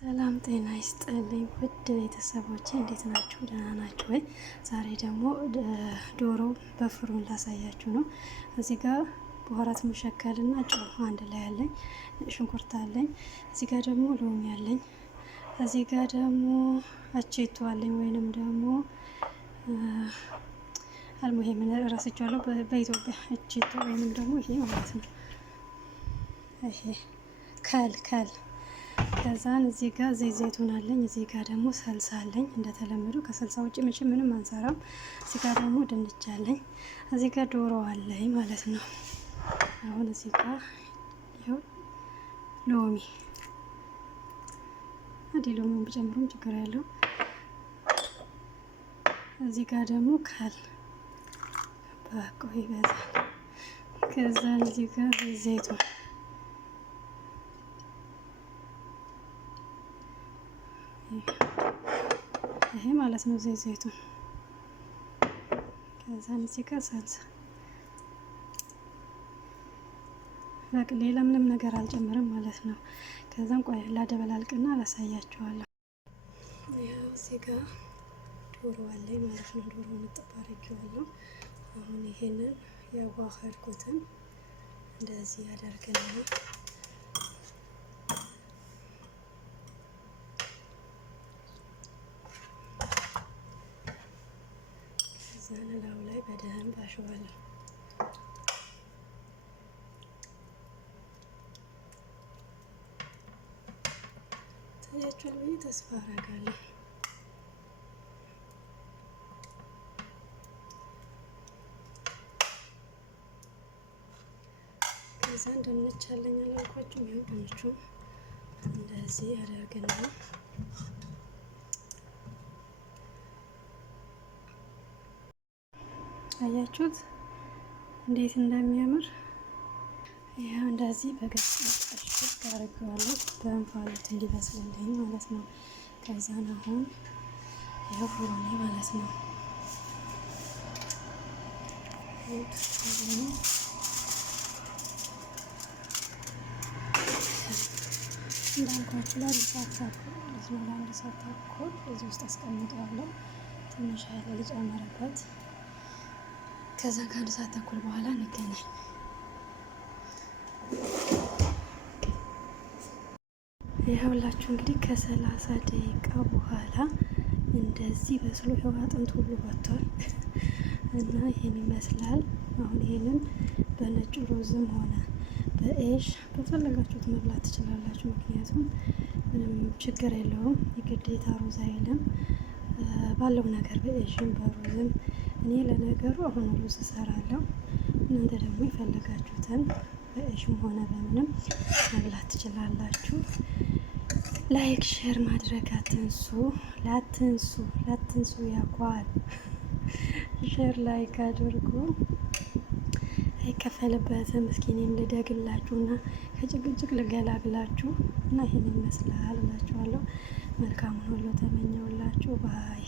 ሰላም ጤና ይስጥልኝ ውድ ቤተሰቦቼ እንዴት ናችሁ? ደህና ናችሁ ወይ? ዛሬ ደግሞ ዶሮ በፍሩን ላሳያችሁ ነው። እዚህ ጋር በኋራት መሸከልና ጨው አንድ ላይ አለኝ። ሽንኩርት አለኝ። እዚህ ጋር ደግሞ ሎሚ አለኝ። እዚህ ጋር ደግሞ አቼቶ አለኝ ወይንም ደግሞ አልሙሄም እራስቸዋለሁ በኢትዮጵያ አቼቶ ወይንም ደግሞ ይሄ ማለት ነው። ይሄ ከል ከዛን እዚህ ጋር ዘይቱን አለኝ። እዚህ ጋር ደግሞ ሰልሳ አለኝ። እንደተለመዱ ከሰልሳ ውጭ ምንም አንሰራም። እዚህ ጋር ደግሞ ድንች አለኝ። እዚህ ጋር ዶሮ አለኝ ማለት ነው። አሁን እዚህ ጋር ይኸው ሎሚ ሎሚውን ብጨምሩም ችግር ያለው። እዚህ ጋር ደግሞ ከል ባቆይ ይበዛል። ከዛን እዚህ ጋር ዘይቱን ይሄ ማለት ነው ዘይቱን። ከዛን እዚህ ጋር ሰልሳ በቃ ሌላ ምንም ነገር አልጨምርም ማለት ነው። ከዛም ቆይ ላደበላልቅና አላሳያችኋለሁ። ያው እዚህ ጋር ዶሮ አለኝ ማለት ነው። ዶሮውን ጥብ አድርጌዋለሁ። አሁን ይሄንን ያዋሃድኩትን እንደዚህ ያደርግና ላዩ ላይ በደንብ አሸዋለሁ። ታያችኋል ብዬ ተስፋ አደርጋለሁ። ከዛ ድንች አለኝ አላልኳችሁም? ይኸው ድንቹን እንደዚህ ያደርግና አያችሁት እንዴት እንደሚያምር። ይሄው እንደዚህ በገጽ አድርጌዋለሁ በእንፋሎት እንዲበስልልኝ ማለት ነው። ከዛን አሁን ይሄው ፍሩኔ ማለት ነው። እንዳልኳችሁ ለአንድ ሰዓት ተኩል እዚህ ውስጥ አስቀምጠዋለሁ። ትንሽ ኃይል ልጨምርበት። ከዛ ከአንድ ሰዓት ተኩል በኋላ እንገናኝ። ይኸውላችሁ እንግዲህ ከ30 ደቂቃ በኋላ እንደዚህ በስሎ ይኸው አጥንት ሁሉ ወጥቷል እና ይሄን ይመስላል። አሁን ይሄንን በነጭ ሩዝም ሆነ በኤሽ በፈለጋችሁት መብላት ትችላላችሁ። ምክንያቱም ምንም ችግር የለውም፣ የግዴታ ሩዝ አይልም። ባለው ነገር በኤሽም በሩዝም እኔ ለነገሩ አሁን ሩዝ እሰራለሁ። እናንተ ደግሞ የፈለጋችሁትን በኤሽም ሆነ በምንም መብላት ትችላላችሁ። ላይክ ሼር ማድረግ ላትንሱ ያኳል። ሼር ላይክ አድርጉ። አይከፈልበትም። ምስኪኔም ልደግላችሁ እና ከጭቅጭቅ ልገላግላችሁ እና ይሄን ይመስላል እላችኋለሁ። መልካሙን ሁሉ ተመኘውላችሁ ባይ